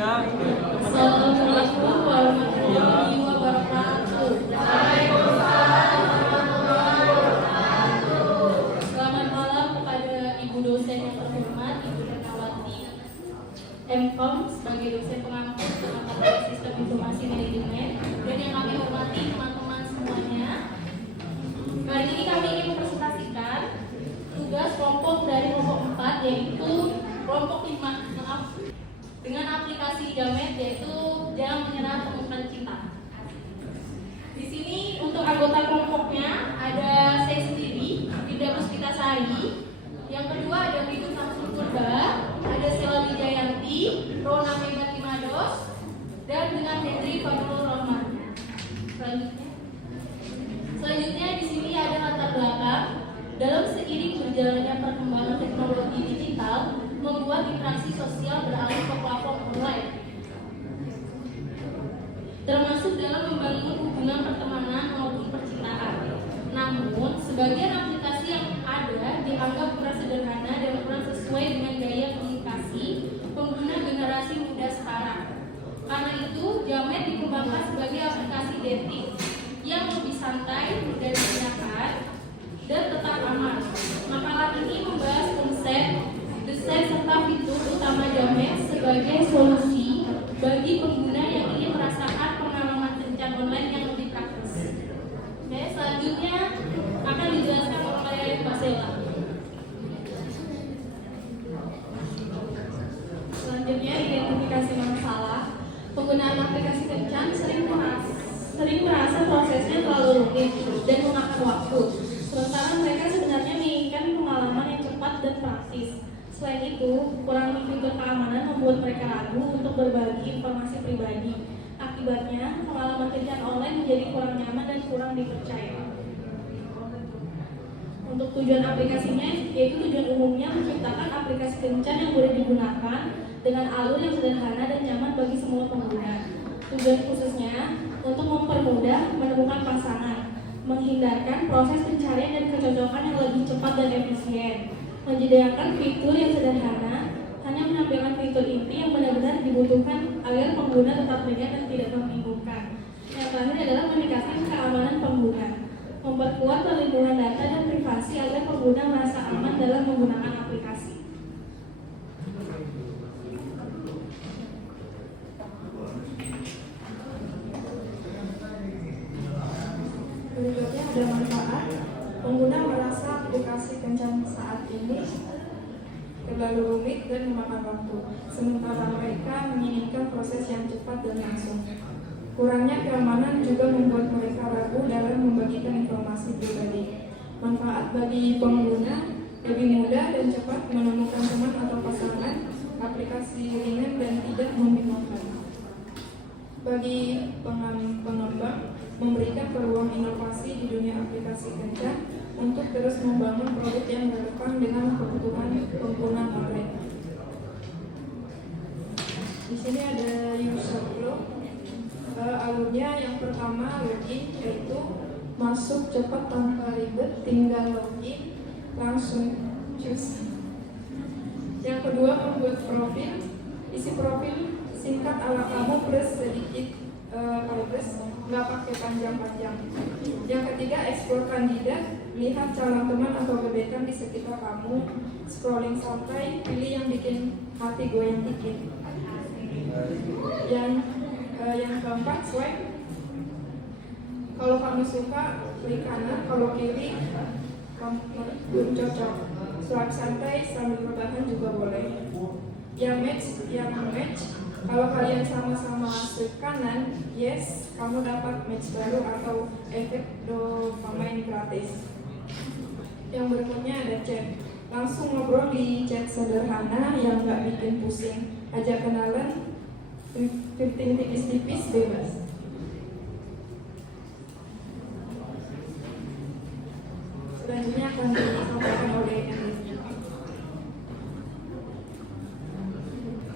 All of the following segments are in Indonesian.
Assalamualaikum warahmatullahi wabarakatuh. Selamat malam kepada Ibu dosen yang terhormat, Ibu Ernawati MKOM sebagai dosen pengampu penerapan sistem informasi manajemen, dan yang kami hormati teman-teman semuanya. Kali ini kami ingin mempresentasikan tugas kelompok dari kelompok 4, yaitu kelompok 5 dengan aplikasi Jamet, yaitu Jangan Menyerah Temukan Cinta. Di sini untuk anggota kelompoknya ada saya sendiri, Dinda Puspitasari. Yang kedua ada Bidu Samsul Purba, ada Sela Wijayanti, Rona Mebati Mados, dan dengan Hendri Fadlul Rahman. Selanjutnya di sini ada latar belakang. Dalam seiring berjalannya perkembangan teknologi digital, membuat interaksi sosial beralih ke platform online, termasuk dalam membangun hubungan pertemanan maupun percintaan. Namun, sebagian aplikasi yang ada dianggap kurang sederhana dan kurang sesuai dengan gaya komunikasi pengguna generasi muda sekarang. Karena itu, Jamet dikembangkan sebagai aplikasi dating yang lebih santai, mudah digunakan, dan tetap aman. Makalah ini membahas konsep, desain serta fitur utama Jamet sebagai solusi bagi pengguna yang ingin merasakan pengalaman kencan online yang lebih praktis. Oke, selanjutnya akan dijelaskan oleh Mbak Sela. Selanjutnya, identifikasi masalah. Penggunaan aplikasi kencan sering merasa prosesnya terlalu rumit dan memakan waktu. Sementara mereka sebenarnya menginginkan pengalaman yang cepat dan praktis. Selain itu, kurangnya fitur keamanan membuat mereka ragu untuk berbagi informasi pribadi. Akibatnya, pengalaman kencan online menjadi kurang nyaman dan kurang dipercaya. Untuk tujuan aplikasinya, yaitu tujuan umumnya menciptakan aplikasi kencan yang mudah digunakan dengan alur yang sederhana dan nyaman bagi semua pengguna. Tujuan khususnya untuk mempermudah menemukan pasangan, menghindarkan proses pencarian dan kecocokan yang lebih cepat dan efisien, menyediakan fitur yang sederhana, hanya menampilkan fitur inti yang benar-benar dibutuhkan agar pengguna tetap ringan dan tidak membingungkan. Yang terakhir adalah meningkatkan keamanan pengguna, memperkuat perlindungan data dan privasi agar pengguna merasa aman dalam menggunakan aplikasi. Berikutnya ada manfaat. Pengguna merasa aplikasi kencan saat ini terlalu rumit dan memakan waktu, sementara mereka menginginkan proses yang cepat dan langsung. Kurangnya keamanan juga membuat mereka ragu dalam membagikan informasi pribadi. Manfaat bagi pengguna: lebih mudah dan cepat menemukan teman atau pasangan, aplikasi ringan dan tidak membingungkan. Bagi pengembang, memberikan peluang inovasi di dunia aplikasi kencan untuk terus membangun produk yang relevan dengan kebutuhan pengguna online. Di sini ada user flow. Alurnya yang pertama login, yaitu masuk cepat tanpa ribet, tinggal login langsung choose. Yang kedua membuat profil, isi profil singkat ala kamu plus sedikit plus, nggak pakai panjang-panjang. Yang ketiga explore kandidat, lihat calon teman atau gebetan di sekitar kamu, scrolling santai, pilih yang bikin hati goyang dikit. Yang keempat swipe, kalau kamu suka klik kanan, kalau kiri belum cocok. Swipe santai sambil rebahan juga boleh. Yang match, kalau kalian sama-sama swipe kanan, yes, kamu dapat match baru atau efek dopamin gratis. Yang berikutnya ada chat, langsung ngobrol di chat sederhana yang nggak bikin pusing, ajak kenalan, 15 tipis-tipis bebas. Selanjutnya akan disampaikan oleh Henry.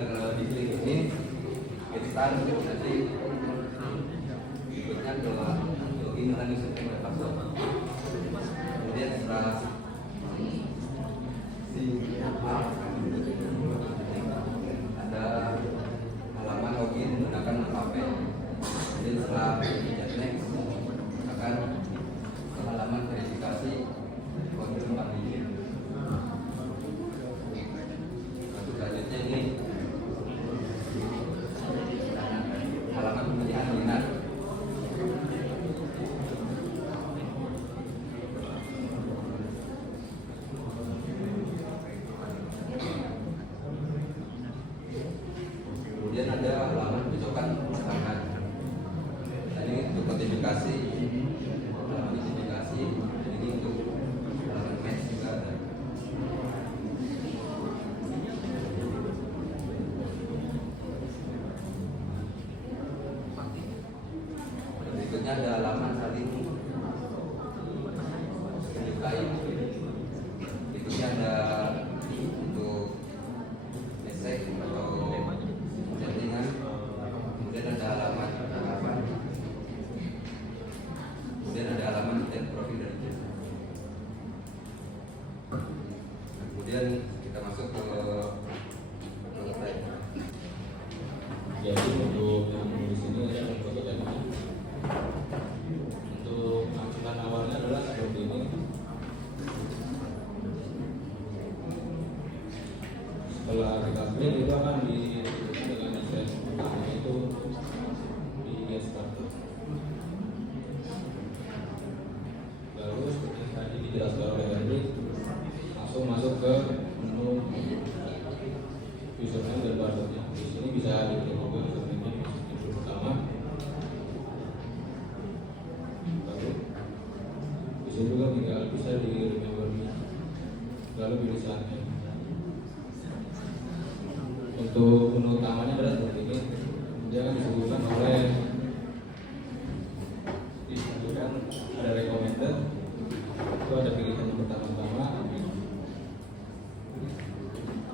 Kalau di link ini kita nanti berikutnya adalah login dengan username dan password. Kemudian setelah ada halaman masukkan pasangan. Tadi untuk notifikasi, jadi ini untuk match juga ada. Berikutnya ada halaman saling menyukai. Berikutnya ada untuk esek atau settingan. Kemudian ada halaman apa? Kemudian ada halaman dan profil dari jasa. Kemudian kita masuk ke slide. Jadi untuk yang di sini ada foto tadi. Untuk tampilan awalnya adalah seperti ini. Setelah kita print itu akan ditutup dengan desain utama itu di start. Lalu seperti tadi dijelaskan oleh Henry, langsung masuk ke menu username dan passwordnya. Di sini bisa diklik juga username yang pertama. Lalu di sini juga tinggal bisa di remember me. Lalu pilih saatnya. Untuk menu utamanya adalah seperti ini. Dia akan disebutkan ada recommended. Itu ada pilihan yang pertama-tama.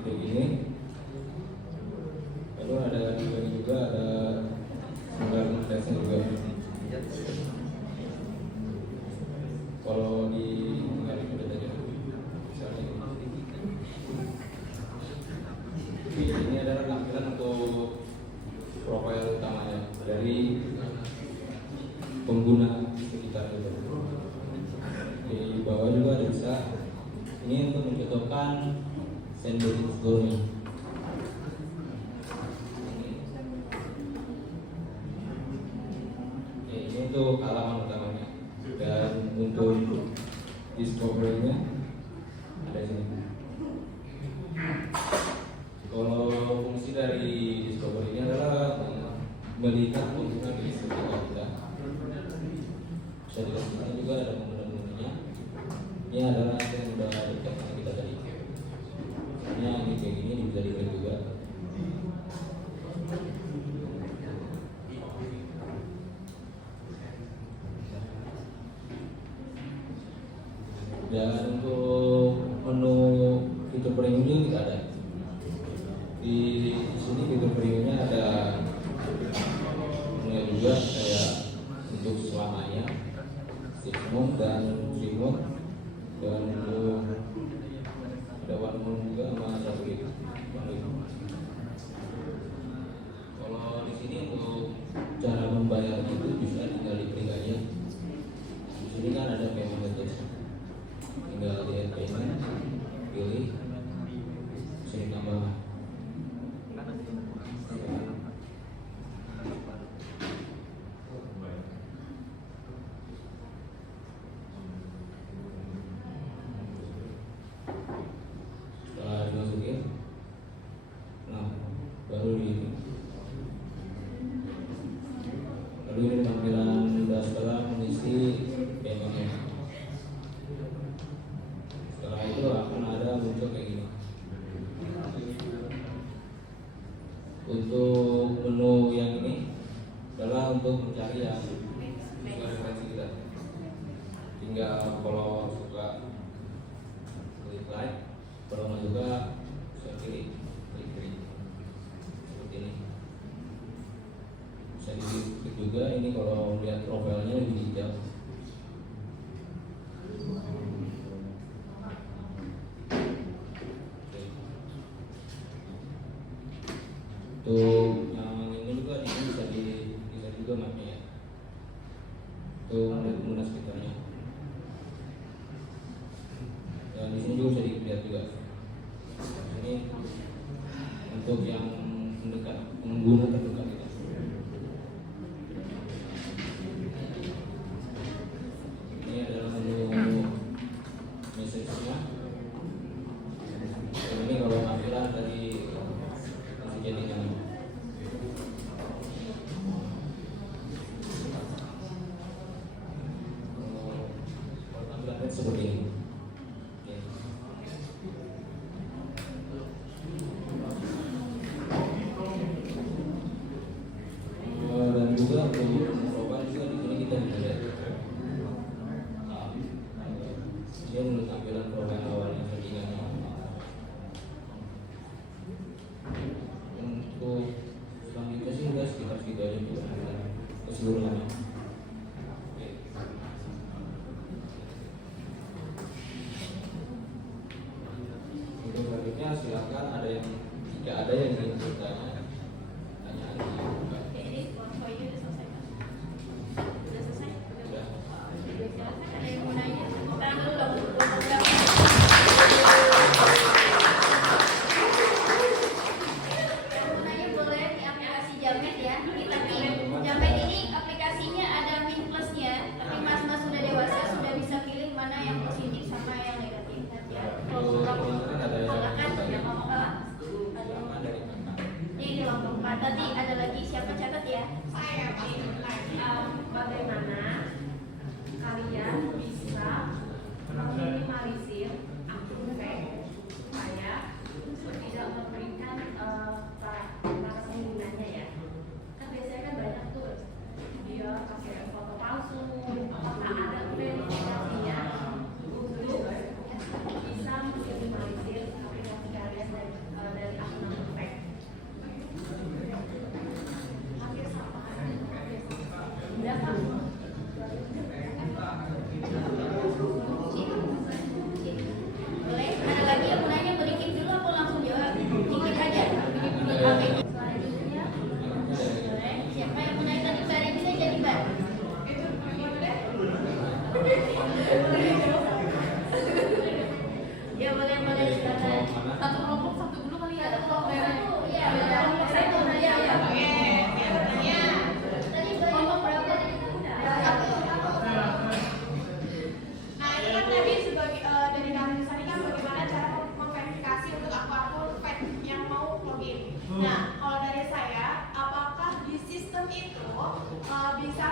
Kayak gini. Lalu ada di bawah juga ada rekomendasi juga. Kalau di udah tadi misalnya ini adalah tampilan untuk profil utamanya dari pengguna sekitar itu. Di bawah juga ada bisa ini untuk mencontohkan sendiri gourmet. Ini untuk halaman utamanya dan untuk discovery-nya ada di sini. Kalau fungsi dari discovery ini adalah melihat pengguna di sekitar kita. Bisa dilihat juga ada pengguna-penggunanya. Ini adalah yang sudah dekat sama kita tadi. Misalnya ini kayak gini bisa dilihat juga. Dan untuk menu fitur premium tidak ada. Di sini fitur premiumnya ada menu juga kayak untuk selamanya, six month dan 3 month, dan untuk ada one month juga sama 1 week. Kalau di sini untuk cara membayar itu bisa tinggal diklik aja. Di sini kan ada payment methods. Tinggal lihat payment, pilih, sini tambah. Setelah dimasukin, nah baru ini. Lalu ini tampilan setelah mengisi paymentnya. Setelah itu akan ada muncul kayak gini. Untuk menu yang ini adalah untuk mencari yang sesuai referensi kita. Tinggal kalau suka klik like, kalau nggak suka bisa klik kiri. Seperti ini. Bisa diklik juga ini kalau melihat profilnya lebih detail. Untuk yang ini juga bisa juga mapnya ya. Untuk melihat pengguna sekitarnya. Dan di sini juga bisa dilihat juga. Ini untuk yang mendekat, pengguna terdekat kita. Ini adalah menu message-nya. Dan ini kalau tampilan dari masih chattingan. untuk pengproban juga di sini kita bisa lihat. Dia menurut tampilan program awalnya settingannya. Untuk selanjutnya sih udah sekitar segitu aja juga keseluruhannya. Untuk selanjutnya silakan ada yang jika ada yang ingin bertanya, tanya aja. Oke, ini portfolio udah selesai kan? Udah selesai? Udah. Ada yang mau nanya? Sekarang dulu dong untuk program. Yang mau nanya boleh di aplikasi Jamet ya. Tapi Jamet ini aplikasinya ada min plusnya. Tapi mas-mas sudah dewasa sudah bisa pilih mana yang positif sama yang negatif. Ya. Kalau kemarin ada yang Silakan yang ngomong apa? silakan dari kakak. Ini kelompok 4 tadi ada lagi siapa catat ya? Saya bagaimana kalian bisa meminimalisir akun fake supaya tidak memberikan para penggunanya ya. Kan biasanya kan banyak tuh dia pakai foto palsu. Apakah ada verifikasinya untuk bisa meminimalisir aplikasi kalian dari akun-akun fake? Hampir sama. Berapa? Boleh? Ada lagi yang mau nanya berikin dulu apa langsung jawab? Dikit aja. Oke. Selanjutnya. Boleh? Siapa yang mau nanya tadi Mbak Regina jadi Mbak? Ya boleh boleh silakan. Satu kelompok satu dulu kali ya. Satu kelompok satu. Iya. Saya mau nanya ya. Tadi kelompok berapa? Nah ini kan tadi sebagai dari kalian tadi kan bagaimana cara memverifikasi untuk akun-akun fake yang mau login. Nah kalau dari saya, apakah di sistem itu bisa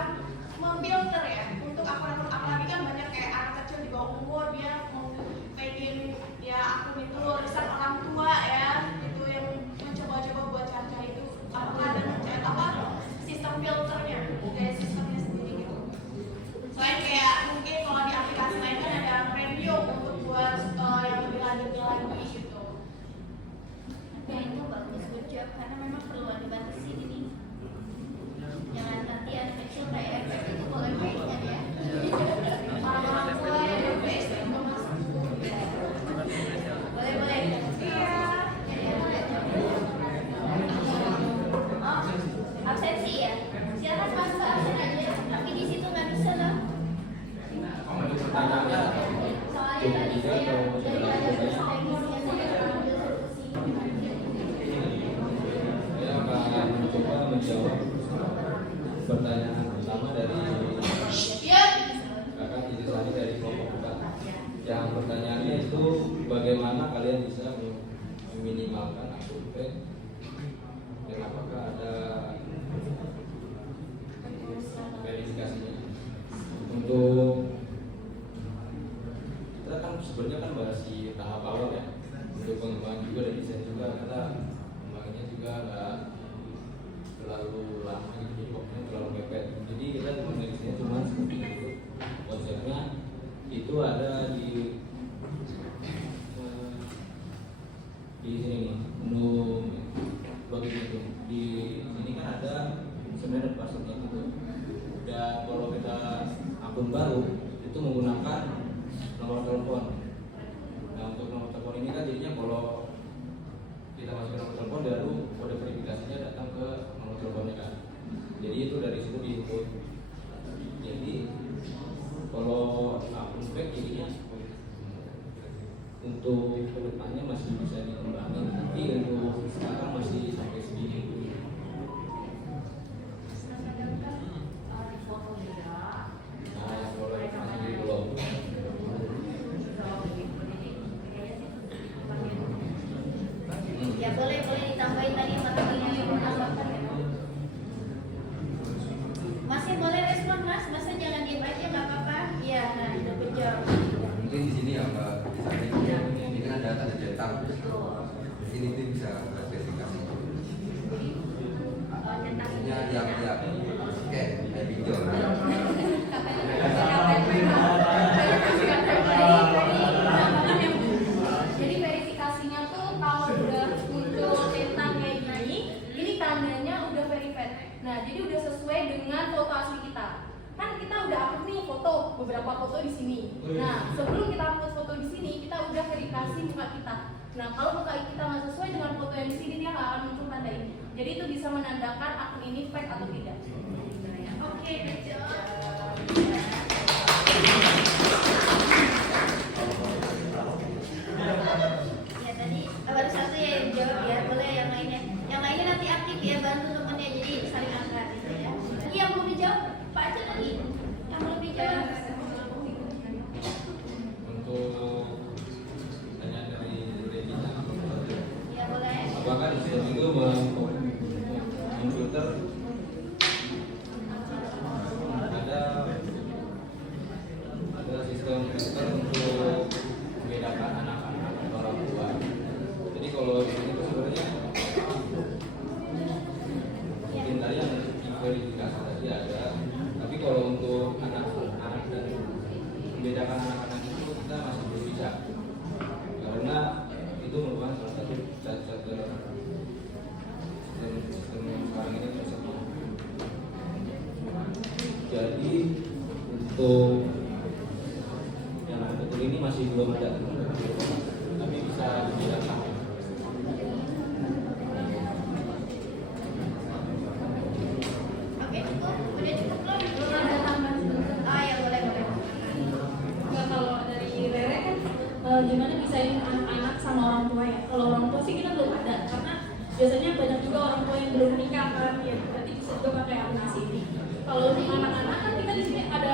memfilter ya untuk akun-akun, apalagi kan banyak kayak anak kecil di bawah umur dia mau fakein ya akun itu riset orang tua ya, itu yang mencoba-coba buat cara-cara itu. Apakah ada sistem filternya dari sistemnya sendiri gitu? Selain kayak mungkin kalau di aplikasi lain kan ada premium untuk buat yang lebih lanjut lagi gitu. Ya itu bagus good job karena memang perlu dibatasi ini. Jangan nanti anak kecil kayak itu boleh mainkan ya. Orang tua yang base itu masuk. Boleh boleh. Iya. Oh, absensi ya. Silakan masuk absen aja. Tapi di situ nggak bisa loh. Untuk pertanyaannya Soalnya tadi saya dari ada teknisnya saya ambil solusi. saya akan mencoba menjawab pertanyaan pertama dari Iya. kakak Intisari dari kelompok 4. Yang pertanyaannya itu bagaimana kalian bisa meminimalkan akun fake dan apakah ada verifikasinya? Untuk kita kan sebenarnya kan masih tahap awal ya, untuk pengembangan juga dan desain juga kita pengembangannya juga nggak terlalu lama gitu, jadi waktunya terlalu mepet. Jadi kita desainnya cuma seperti itu. Konsepnya itu ada di sini nih, menu login itu. Di sini kan ada sebenarnya passwordnya itu. Dan kalau kita akun baru itu menggunakan nomor telepon. Nah untuk nomor telepon ini kan jadinya kalau kita masukkan nomor telepon baru kode verifikasinya datang ke nomor teleponnya kan. Jadi itu dari situ diinput. Jadi kalau akun fake jadinya untuk kedepannya masih bisa dikembangin, tapi untuk sekarang masih sampai segini dulu. Nah yang kalau masih belum. Ya boleh boleh ditambahin tadi matematikanya yang menambahkan ya. Masih boleh respon mas, masa jangan diem aja nggak apa-apa. Iya, nah itu kejauh. Mungkin di sini ya Mbak, ini kan ada tanda cetak. Ini tuh bisa verifikasi. Centang Ya, oke. pinjol. Jadi verifikasinya tuh kalau udah muncul centang kayak gini, ini tandanya udah verified. Nah, jadi udah sesuai dengan foto asli kita. Kan kita udah upload nih foto, beberapa foto di sini. Nah, sebelum kita upload foto di sini, kita udah verifikasi muka kita. Nah, kalau muka kita nggak sesuai dengan foto yang di sini, dia nggak akan muncul tanda ini. Jadi itu bisa menandakan akun ini fake atau tidak. Oke, betul. Ya tadi baru satu ya yang jawab ya, boleh yang lainnya nanti aktif ya, bantu temennya jadi saling angkat gitu ya. Lagi yang belum dijawab, Pak Aceh lagi yang belum dijawab. Untuk tanya dari Regina, Ya boleh. apakah sistem itu memfilter ada sistem filter untuk membedakan anak-anak atau orang tua. Jadi kalau di sini tuh sebenarnya mungkin tadi yang verifikasi tadi ada, tapi kalau untuk anak-anak dan membedakan anak-anak itu kita masih belum bisa, karena itu merupakan salah satu cacat dalam sistem yang sekarang ini tersebut. Jadi untuk yang betul ini masih belum ada, tapi bisa dibedakan. Oke cukup, udah cukup belum? Belum ada tambahan sebentar. Ah ya boleh. Nah, kalau dari Rere kan gimana bisain anak-anak sama orang tua ya? Kalau orang tua sih kita belum ada, karena biasanya banyak juga orang tua yang belum menikah kan, ya berarti bisa juga pakai aplikasi ini. Kalau untuk anak-anak kan kita di sini ada